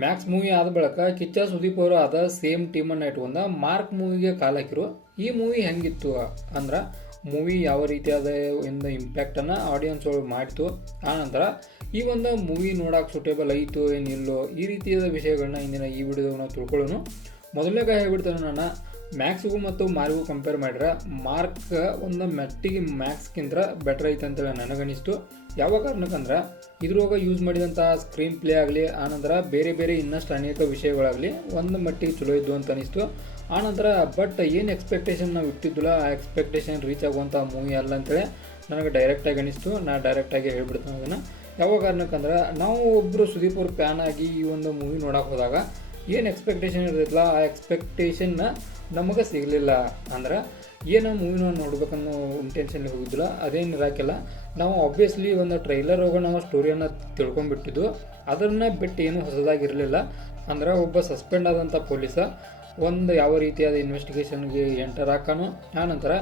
Max movie ಆದ ಬಳಿಕ ಕಿಚ್ಚ ಸುದೀಪ್ ಅವರು ಆದ ಸೇಮ್ ಟೀಮನ್ನು ಇಟ್ಕೊಂಡ ಮಾರ್ಕ್ ಮೂವಿಗೆ ಕಾಲ್ ಹಾಕಿರು. ಈ ಮೂವಿ ಹೆಂಗಿತ್ತು ಅಂದ್ರೆ ಮೂವಿ ಯಾವ ರೀತಿಯಾದ ಒಂದು ಇಂಪ್ಯಾಕ್ಟನ್ನು ಆಡಿಯನ್ಸ್ ಒಳಗೆ ಮಾಡಿತು. ಆನಂತರ ಈ ಒಂದು ಮೂವಿ ನೋಡೋಕೆ ಸೂಟೇಬಲ್ ಐತೋ ಏನಿಲ್ಲೋ ಈ ರೀತಿಯಾದ ವಿಷಯಗಳನ್ನ ಇಂದಿನ ಈ ವಿಡಿಯೋದಾಗ ನಾವು ತಿಳ್ಕೊಳ್ಳೋಣ ಮೊದಲನೇಗೆ ಹೇಳ್ಬಿಡ್ತೇನೆ ನಾನು. ಮ್ಯಾಕ್ಸ್ಗೂ ಮತ್ತು ಮಾರ್ಗೂ ಕಂಪೇರ್ ಮಾಡಿದ್ರೆ ಮಾರ್ಕ್ ಒಂದು ಮೆಟ್ಟಿಗೆ ಮ್ಯಾಕ್ಸ್ಗಿಂತ ಬೆಟರ್ ಐತೆ ಅಂತೇಳಿ ನನಗನಿಸ್ತು. ಯಾವ ಕಾರಣಕ್ಕಂದ್ರೆ ಇದ್ರೊಳಗೆ ಯೂಸ್ ಮಾಡಿದಂಥ ಸ್ಕ್ರೀನ್ ಪ್ಲೇ ಆಗಲಿ, ಆನಂತರ ಬೇರೆ ಬೇರೆ ಇನ್ನಷ್ಟು ಅನೇಕ ವಿಷಯಗಳಾಗಲಿ ಒಂದು ಮಟ್ಟಿಗೆ ಚಲೋ ಇದ್ದು ಅಂತ ಅನಿಸ್ತು ಆನಂತರ ಬಟ್ ಏನು ಎಕ್ಸ್ಪೆಕ್ಟೇಷನ್ ನಾವು ಇಟ್ಟಿದ್ದಲ್ಲ, ಆ ಎಕ್ಸ್ಪೆಕ್ಟೇಷನ್ ರೀಚ್ ಆಗುವಂಥ ಮೂವಿ ಅಲ್ಲ ಅಂತೇಳಿ ನನಗೆ ಡೈರೆಕ್ಟಾಗಿ ಅನಿಸ್ತು. ನಾ ಡೈರೆಕ್ಟಾಗಿ ಹೇಳ್ಬಿಡ್ತೇನೆ ಅದನ್ನು. ಯಾವ ಕಾರಣಕ್ಕಂದ್ರೆ, ನಾವು ಒಬ್ಬರು ಸುದೀಪ್ ಅವ್ರ ಫ್ಯಾನ್ ಆಗಿ ಈ ಒಂದು ಮೂವಿ ನೋಡೋಕೆ ಹೋದಾಗ ಏನು ಎಕ್ಸ್ಪೆಕ್ಟೇಷನ್ ಇರ್ತೈತಲ್ಲ ಆ ಎಕ್ಸ್ಪೆಕ್ಟೇಷನ್ನ ನಮಗೆ ಸಿಗಲಿಲ್ಲ. ಅಂದ್ರೆ ಏನು ಮೂವಿನ ನೋಡ್ಬೇಕನ್ನೋ ಇಂಟೆನ್ಷನ್ ಹೋಗಿದ್ದಿಲ್ಲ. ಅದೇನು ಇರಾಕಿಲ್ಲ. ನಾವು ಆಬ್ವಿಯಸ್ಲಿ ಒಂದು ಟ್ರೈಲರ್ ಹೋಗೋ ನಾವು ಸ್ಟೋರಿಯನ್ನು ತಿಳ್ಕೊಂಡ್ಬಿಟ್ಟಿದ್ದು ಅದನ್ನು ಬಿಟ್ಟು ಏನೂ ಹೊಸದಾಗಿರಲಿಲ್ಲ ಅಂದ್ರೆ ಒಬ್ಬ ಸಸ್ಪೆಂಡ್ ಆದಂಥ ಪೊಲೀಸ ಒಂದು ಯಾವ ರೀತಿಯಾದ ಇನ್ವೆಸ್ಟಿಗೇಷನ್ಗೆ ಎಂಟರ್ ಹಾಕಾನು ಆನಂತರ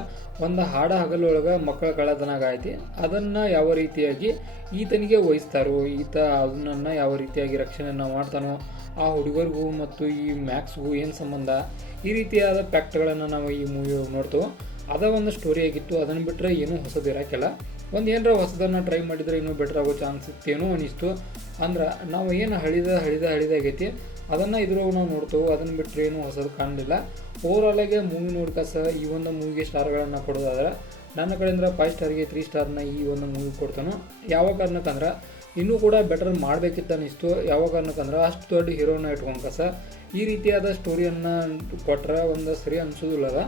ಒಂದು ಹಾಡ ಹಗಲೊಳಗೆ ಮಕ್ಕಳ ಕಳ್ಳತನಾಗ ಐತಿ ಅದನ್ನು ಯಾವ ರೀತಿಯಾಗಿ ಈತನಿಗೆ ವಹಿಸ್ತಾರೋ, ಈತ ಅದನ್ನು ಯಾವ ರೀತಿಯಾಗಿ ರಕ್ಷಣೆಯನ್ನು ಮಾಡ್ತಾನೋ, ಆ ಹುಡುಗರಿಗೂ ಮತ್ತು ಈ ಮ್ಯಾಕ್ಸ್ಗೂ ಏನು ಸಂಬಂಧ, ಈ ರೀತಿಯಾದ ಫ್ಯಾಕ್ಟ್ಗಳನ್ನು ನಾವು ಈ ಮೂವಿ ನೋಡ್ತೇವೆ, ಅದ ಒಂದು ಸ್ಟೋರಿ ಆಗಿತ್ತು. ಅದನ್ನು ಬಿಟ್ಟರೆ ಏನೂ ಹೊಸದು ಇರೋಕ್ಕಿಲ್ಲ ಒಂದು ಏನಾರ ಹೊಸದನ್ನು ಟ್ರೈ ಮಾಡಿದರೆ ಇನ್ನೂ ಬೆಟರ್ ಆಗೋ ಚಾನ್ಸ್ ಇತ್ತೇನೋ ಅನಿಸ್ತು. ಅಂದ್ರೆ ನಾವು ಏನು ಹಳಿದ ಹಳಿದ ಹಳಿದಾಗೈತಿ ಅದನ್ನು ಇದ್ರೊಳಗೆ ನಾವು ನೋಡ್ತೇವೆ, ಅದನ್ನು ಬಿಟ್ಟರೆ ಏನು ಹೊಸದು ಕಾಣಲಿಲ್ಲ. ಓವರಾಲಾಗೆ ಮೂವಿ ನೋಡ್ಕಸ ಈ ಒಂದು ಮೂವಿಗೆ ಸ್ಟಾರ್ಗಳನ್ನು ಕೊಡೋದಾದ್ರೆ, ನನ್ನ ಕಡೆಯಿಂದ ಫೈವ್ ಸ್ಟಾರ್ಗೆ ತ್ರೀ ಸ್ಟಾರ್ನ ಈ ಒಂದು ಮೂವಿ ಕೊಡ್ತಾನೋ. ಯಾವ ಕಾರಣಕ್ಕಂದ್ರೆ ಇನ್ನೂ ಕೂಡ ಬೆಟರ್ ಮಾಡಬೇಕಿತ್ತು ಅನ್ನಿಸ್ತು. ಯಾವ ಕಾರಣಕ್ಕಂದ್ರೆ ಅಷ್ಟು ದೊಡ್ಡ ಹೀರೋನ ಇಟ್ಕೊಂಡ್ಕಸ ಈ ರೀತಿಯಾದ ಸ್ಟೋರಿಯನ್ನು ಕೊಟ್ಟರೆ ಒಂದು ಸರಿ ಅನ್ಸೋದಿಲ್ಲದ.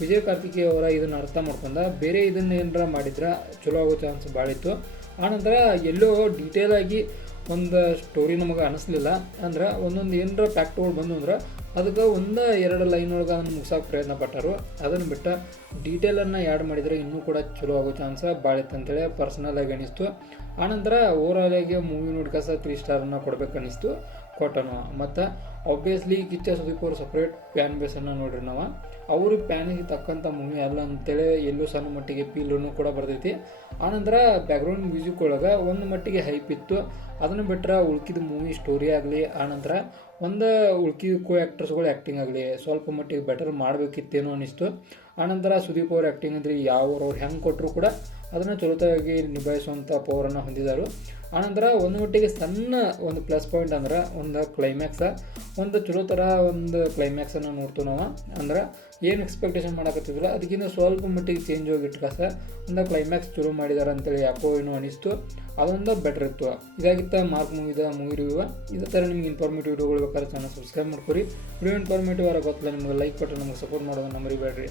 ವಿಜಯ್ ಕಾರ್ತಿಕೇಯ ಅವರ ಇದನ್ನು ಅರ್ಥ ಮಾಡ್ಕೊಂಡ, ಬೇರೆ ಇದನ್ನ ಏನಾರ ಮಾಡಿದ್ರೆ ಚಲೋ ಆಗೋ ಚಾನ್ಸ್ ಭಾಳ ಇತ್ತು ಆನಂತರ ಎಲ್ಲೋ ಡೀಟೇಲಾಗಿ ಒಂದು ಸ್ಟೋರಿ ನಮಗೆ ಅನಿಸ್ಲಿಲ್ಲ. ಅಂದ್ರೆ ಒಂದೊಂದು ಏನರ ಫ್ಯಾಕ್ಟ್ಗಳು ಬಂದು ಅಂದ್ರೆ ಅದಕ್ಕೆ ಒಂದು ಎರಡು ಲೈನ್ ಒಳಗೆ ಅದನ್ನು ಮುಗಿಸೋಕೆ ಪ್ರಯತ್ನ ಪಟ್ಟರು. ಅದನ್ನು ಬಿಟ್ಟು ಡೀಟೇಲನ್ನು ಆ್ಯಡ್ ಮಾಡಿದರೆ ಇನ್ನೂ ಕೂಡ ಚಲೋ ಆಗೋ ಚಾನ್ಸ್ ಭಾಳ ಇತ್ತು ಅಂತೇಳಿ ಪರ್ಸನಲ್ ಆಗಿ ಅನಿಸ್ತು. ಆನಂತರ ಓವರಾಲ್ ಆಗಿ ಮೂವಿ ನೋಡ್ಕಸ ತ್ರೀ ಸ್ಟಾರನ್ನು ಕೊಡ್ಬೇಕು ಅನ್ನಿಸ್ತು ಕೊಟ್ಟನು. ಮತ್ತು ಆಬ್ವಿಯಸ್ಲಿ ಕಿಚ್ಚ ಸುದೀಪ್ ಅವರು ಸಪ್ರೇಟ್ ಪ್ಯಾನ್ ಬೇಸನ್ನು ನೋಡ್ರಿ ನಾವು. ಅವರು ಪ್ಯಾನಿಗೆ ತಕ್ಕಂಥ ಮೂವಿ ಅಲ್ಲ ಅಂತೇಳಿ ಎಲ್ಲೂ ಸಣ್ಣ ಮಟ್ಟಿಗೆ ಪೀಲೂ ಕೂಡ ಬರ್ತೈತಿ ಆನಂತರ ಬ್ಯಾಕ್ಗ್ರೌಂಡ್ ಮ್ಯೂಸಿಕ್ ಒಳಗೆ ಒಂದು ಮಟ್ಟಿಗೆ ಹೈಪ್ ಇತ್ತು. ಅದನ್ನು ಬಿಟ್ಟರೆ ಉಳ್ಕಿದ ಮೂವಿ ಸ್ಟೋರಿ ಆಗಲಿ, ಆನಂತರ ಒಂದು ಉಳ್ಕಿದ ಕೋ ಆ್ಯಕ್ಟರ್ಸ್ಗಳು ಆ್ಯಕ್ಟಿಂಗ್ ಆಗಲಿ, ಸ್ವಲ್ಪ ಮಟ್ಟಿಗೆ ಬೆಟರ್ ಮಾಡಬೇಕಿತ್ತೇನೋ ಅನಿಸ್ತು ಆನಂತರ ಸುದೀಪ್ ಅವ್ರ ಆ್ಯಕ್ಟಿಂಗ್ ಅಂದರೆ ಯಾವ್ರು ಅವ್ರು ಹೆಂಗೆ ಕೊಟ್ಟರು ಕೂಡ ಅದನ್ನು ಚಲೋತಾಗಿ ನಿಭಾಯಿಸುವಂಥ ಪವರನ್ನು ಹೊಂದಿದರು. ಆನಂತರ ಒಂದು ಮಟ್ಟಿಗೆ ಸಣ್ಣ ಒಂದು ಪ್ಲಸ್ ಪಾಯಿಂಟ್ ಅಂದ್ರೆ ಒಂದು ಕ್ಲೈಮ್ಯಾಕ್ಸ ಒಂದು ಚಲೋ ಥರ ಒಂದು ಕ್ಲೈಮ್ಯಾಕ್ಸನ್ನು ನೋಡ್ತು ನಾವು. ಅಂದ್ರೆ ಏನು ಎಕ್ಸ್ಪೆಕ್ಟೇಷನ್ ಮಾಡಕತ್ತಿದ್ರು ಅದಕ್ಕಿಂತ ಸ್ವಲ್ಪ ಮಟ್ಟಿಗೆ ಚೇಂಜ್ ಹೋಗಿ ಇಟ್ಕಸ ಒಂದು ಕ್ಲೈಮ್ಯಾಕ್ಸ್ ಚಲೋ ಮಾಡಿದಾರೆ ಅಂತೇಳಿ ಯಾಕೋ ಏನೋ ಅನಿಸ್ತು. ಅದೊಂದು ಬೆಟರ್ ಇತ್ತು. ಇದಾಗಿತ್ತ ಮಾರ್ಕ್ ಮುಗಿದ ಮೂವಿ ರಿವ್ಯೂ ಇದೇ ಥರ ನಿಮ್ಗೆ ಇನ್ಫಾರ್ಮೇಟಿವ್ ವಿಡಿಯೋಗಳು ಬೇಕಾದ್ರೆ ಚಾನಲ್ ಸಬ್ಸ್ಕ್ರೈಬ್ ಮಾಡ್ಕೊರಿ. ವಿಡಿಯೋ ಇನ್ಫಾರ್ಮೇಟಿವ್ ಆರ ಗೊತ್ತಿಲ್ಲ, ನಿಮ್ಗೆ ಲೈಕ್ ಕೊಟ್ಟು ನಮ್ಗೆ ಸಪೋರ್ಟ್ ಮಾಡೋದನ್ನ ಮರಿಬೇಡ್ರಿ